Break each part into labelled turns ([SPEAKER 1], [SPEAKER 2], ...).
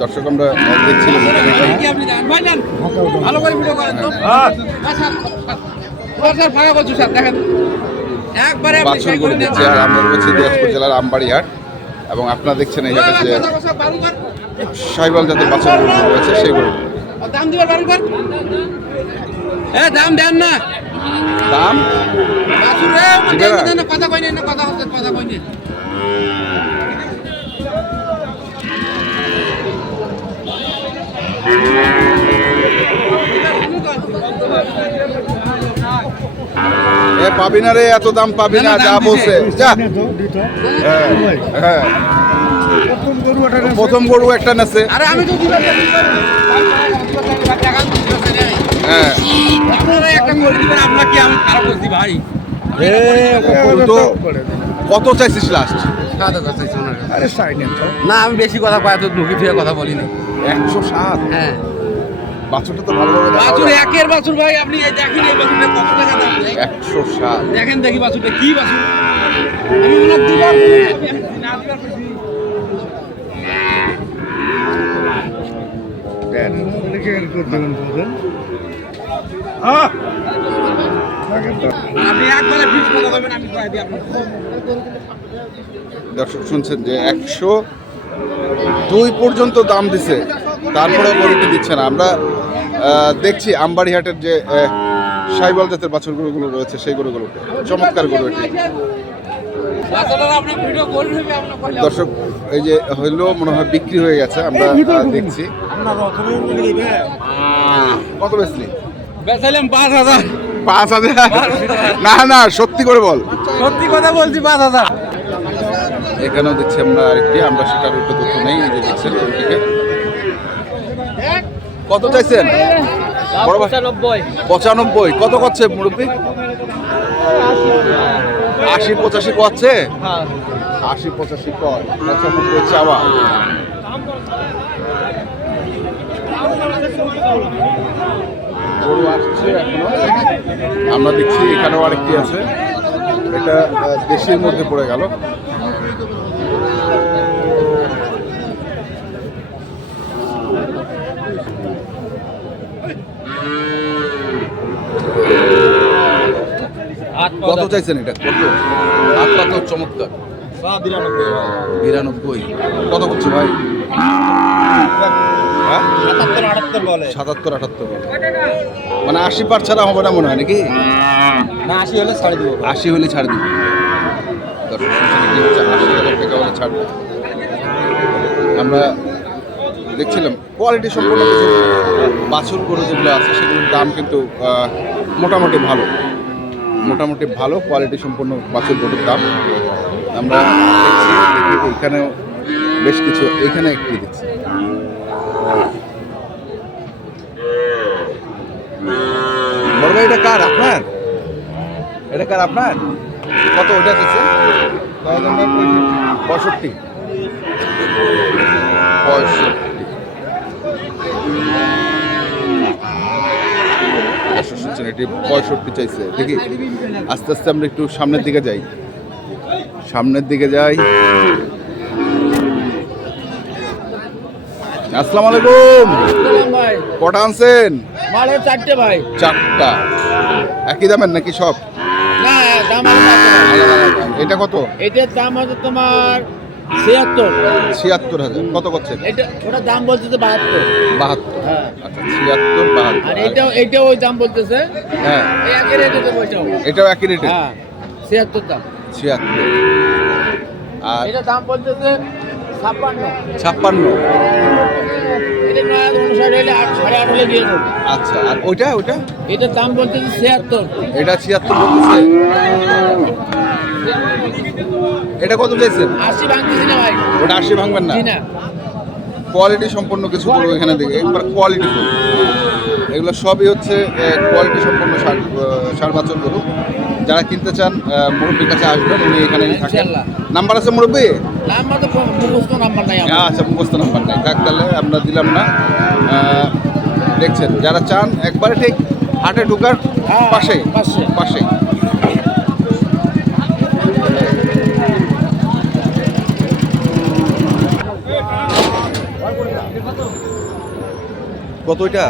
[SPEAKER 1] দর্শক আমরা দেখছিলাম
[SPEAKER 2] ভালো করে ভিডিও করেন তো স্যার ফাঁকা করছ স্যার দেখেন একবারে আপনি
[SPEAKER 1] বাছুর
[SPEAKER 2] করে দেন
[SPEAKER 1] দেখছি আর আমরা রয়েছি দিনাজপুর জেলার আমবাড়ি হাট এবং আপনারা দেখছেন এই হাটে যে সাইবাল জাতের বাছুর গরু রয়েছে সেই
[SPEAKER 2] দাম দিবার কর এ দাম দেন না।
[SPEAKER 1] দাম?
[SPEAKER 2] বাছুর কথা কইনি কথা হচ্ছে কথা কইনি
[SPEAKER 1] এ পাবি না রে এত দাম পাবি না যা বলছে। যা। হ্যাঁ। হ্যাঁ। প্রথম গরু একটা নেছে। হ্যাঁ।
[SPEAKER 2] আপনারা একটা করে দিবেন আপনাকে আমি খারাপ করছি ভাই?
[SPEAKER 1] কত? চাইছিস লাস্ট
[SPEAKER 2] সাত হাজার চাইছি
[SPEAKER 3] আরে
[SPEAKER 2] না আমি বেশি কথা কয় তো মুখে ফিরে কথা বলিনি।
[SPEAKER 1] একশো সাত?
[SPEAKER 2] হ্যাঁ।
[SPEAKER 1] বাছুরটা তো দেখা
[SPEAKER 2] বাছুর একের বাছুর ভাই আপনি দেখেন এই বাছুরটা কত টাকা দাম।
[SPEAKER 1] একশো সাত।
[SPEAKER 2] দেখেন দেখি বাছুরটা কি বাছুর। আমি ওনার না
[SPEAKER 1] দর্শক শুনছেন যে একশো দুই পর্যন্ত দাম দিছে তারপরে গরুটি দিচ্ছে না। আমরা দেখছি আমবাড়ি হাটের যে সাইবল জাতের বাছুর গরুগুলো রয়েছে সেই গরুগুলোকে চমৎকার গরু এটি। দর্শক এই যে হইল মনে হয় বিক্রি হয়ে গেছে আমরা দেখছি। কত বেশি
[SPEAKER 2] বেচাইলাম পাঁচ হাজার।
[SPEAKER 1] পাঁচ হাজার। না না সত্যি করে বল।
[SPEAKER 2] সত্যি কথা বলছি পাঁচ হাজার।
[SPEAKER 1] এখানেও দেখছি আমরা আরেকটি আমরা সেটার একটু তথ্য নেই যে দেখছেন কত চাইছেন?
[SPEAKER 2] পঁচানব্বই।
[SPEAKER 1] পঁচানব্বই। কত করছে মুরব্বী? আশি পঁচাশি করছে? আশি পঁচাশি কর পঁচানব্বই চাওয়া। গরু আসছে এখনও আমরা দেখছি এখানেও আরেকটি আছে। এটা দেশের মধ্যে পড়ে গেল। কত চাইছেন এটা? কত? পা তো চমৎকার। বিরানব্বই। কত করছে ভাই?
[SPEAKER 3] সাতাত্তর আটাত্তর বলে।
[SPEAKER 1] মানে আশি পার ছাড়া হবে না মনে হয় নাকি?
[SPEAKER 3] না আশি হলে ছাড়ে দিব।
[SPEAKER 1] আশি হলে ছাড় দিবে। দর্শক আশি হাজার টাকা হলে ছাড়বে আমরা দেখছিলাম কোয়ালিটি সম্পূর্ণ কিছু বাছুর গরু যেগুলো আছে সেগুলোর দাম কিন্তু মোটামুটি ভালো। মোটামুটি ভালো কোয়ালিটি সম্পূর্ণ বাছুর গরুর দাম। আমরা দেখছি এখানেও বেশ কিছু এখানে একটি দেখছি বড় এটা কার আপনার? এটা কার আপনার? কত ওটা দিচ্ছে? পঁয়ষট্টি। পঁয়ষট্টি। শুনছেন এটি পঁয়ষট্টি চাইছে। দেখি, আস্তে আস্তে আমরা একটু সামনের দিকে যাই। সামনের দিকে যাই। আসসালামু আলাইকুম।
[SPEAKER 2] ভাই।
[SPEAKER 1] কটা আনছেন?
[SPEAKER 2] মালে চারটে ভাই।
[SPEAKER 1] চারটা। একই দামের নাকি সব?
[SPEAKER 2] না দাম।
[SPEAKER 1] এটা কত?
[SPEAKER 2] এটার দাম হচ্ছে তোমার ছিয়াত্তর।
[SPEAKER 1] ছিয়াত্তর হাজার। কত করছেন
[SPEAKER 2] এটা ওটা দাম বলতেছে বাহাত্তর।
[SPEAKER 1] বাহাত্তর।
[SPEAKER 2] হ্যাঁ।
[SPEAKER 1] আচ্ছা ছিয়াত্তর বাহাত্তর।
[SPEAKER 2] আর এটাও এটাও ওই দাম বলতেছে।
[SPEAKER 1] হ্যাঁ।
[SPEAKER 2] এই একই রেটে এটাও।
[SPEAKER 1] একই রেটে
[SPEAKER 2] হ্যাঁ ছিয়াত্তর দাম।
[SPEAKER 1] ছিয়াত্তর। আর
[SPEAKER 2] এটা দাম বলতেছে ছাপ্পান্ন।
[SPEAKER 1] ছাপ্পান্ন। আচ্ছা আর ওইটা ওইটা?
[SPEAKER 2] এটার দাম বলতেছে ছিয়াত্তর।
[SPEAKER 1] এটা ছিয়াত্তর বলতেছে? এটা কত চাইছেন?
[SPEAKER 2] আশি ভাঙতেছি না ভাই।
[SPEAKER 1] ওটা আশি ভাঙবেন না?
[SPEAKER 2] না
[SPEAKER 1] কোয়ালিটি সম্পন্ন কিছু গরু এখানে দেখে একবার কোয়ালিটি এগুলো সবই হচ্ছে কোয়ালিটি সম্পন্ন সার সার গরু যারা কিনতে চান মুরব্বীর কাছে আসবেন উনি এখানে থাকেন। নাম্বার আছে মুরব্বী?
[SPEAKER 2] নাম্বার তো
[SPEAKER 1] আচ্ছা মুখস্ত নাম্বার নাই। থাক তাহলে আমরা দিলাম না। দেখছেন যারা চান একবারে ঠিক হাটে ঢুকার
[SPEAKER 2] পাশে
[SPEAKER 1] পাশে। কত এটা?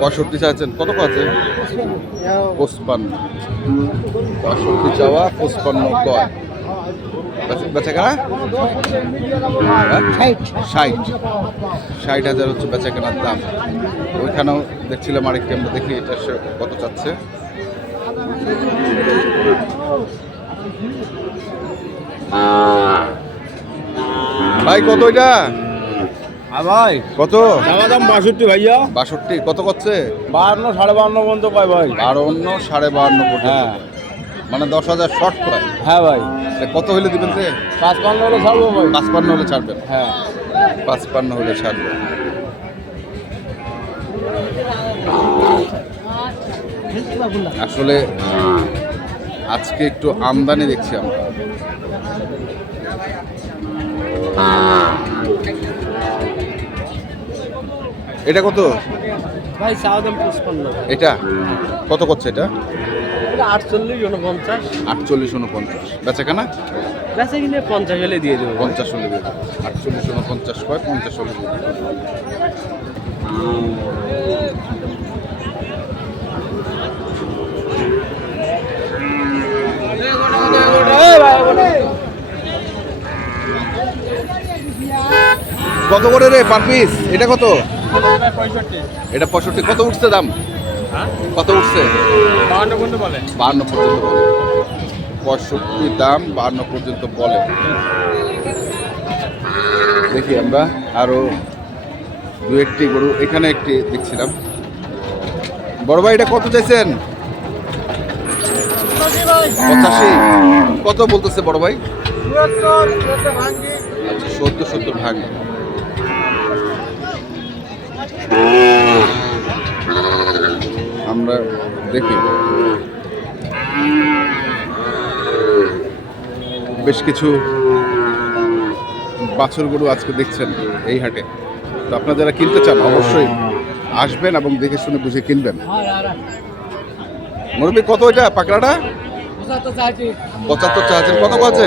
[SPEAKER 1] পঁয়ষট্টি। চাইছেন। কত পাচ্ছে পঁচপান্ন পঁয়ষট্টি চাওয়া পঁচপান্ন কয় বেচা- বেচা কেনা? হ্যাঁ? ষাট। ষাট হাজার হচ্ছে বেচা কেনার দাম। ওইখানেও দেখছিলাম আরেকটি আমরা দেখি এটা কত চাচ্ছে। ভাই কত এটা
[SPEAKER 3] ভাই
[SPEAKER 1] কত?
[SPEAKER 3] দামা দাম বাষট্টি ভাইয়া।
[SPEAKER 1] বাষট্টি কত করছে?
[SPEAKER 3] বাহান্ন সাড়ে বাহান্ন পর্যন্ত পাই ভাই।
[SPEAKER 1] বারোন্ন সাড়ে বাহান্ন
[SPEAKER 3] হ্যাঁ।
[SPEAKER 1] মানে দশ হাজার শর্ট প্রায়
[SPEAKER 3] হ্যাঁ ভাই।
[SPEAKER 1] কত হলে দিবেন রে
[SPEAKER 3] পাঁচ পান্ন হলে ছাড়বো ভাই।
[SPEAKER 1] পাঁচপান্ন হলে ছাড়বেন?
[SPEAKER 3] হ্যাঁ।
[SPEAKER 1] পাঁচপান্ন হলে ছাড়বেন। আসলে আজকে একটু আমদানি দেখছি আমরা। এটা কত?
[SPEAKER 3] ভাই চাওয়া দাম পঁচপান্ন।
[SPEAKER 1] এটা? কত করছে এটা?
[SPEAKER 3] এটা আটচল্লিশ উনপঞ্চাশ
[SPEAKER 1] আটচল্লিশ উনপঞ্চাশ বেচা কেনা?
[SPEAKER 3] বেচা কিনে পঞ্চাশ হলে দিয়ে দেবো
[SPEAKER 1] পঞ্চাশ হলে দিয়ে দেবো। আটচল্লিশ উনপঞ্চাশ কয়? পঞ্চাশ হলে দিয়ে কত করে রে পার পিস? এটা কত? এটা পঁয়ষট্টি। কত উঠছে দাম?
[SPEAKER 3] হ্যাঁ?
[SPEAKER 1] কত উঠছে?
[SPEAKER 3] বাহান্ন পর্যন্ত বলে।
[SPEAKER 1] বান্ন পর্যন্ত বলে। পঁয়ষট্টি দাম বান্ন পর্যন্ত বলে। দেখি আমরা আরও দু একটি গরু এখানে একটি দেখছিলাম। বড় ভাই এটা কত চাইছেন? পঁচাশি। কত বলতেছে বড় ভাই? সত্তর সত্তর ভাগ আমরা দেখি। বেশ কিছু বাছুর গরু আজকে দেখছেন এই হাটে। তো আপনারা যারা কিনতে চান, অবশ্যই আসবেন এবং দেখে শুনে বুঝে কিনবেন। মুরব্বী, কত এটা? পাকড়াটা? পঁচাত্তর চাচ্ছেন কত আছে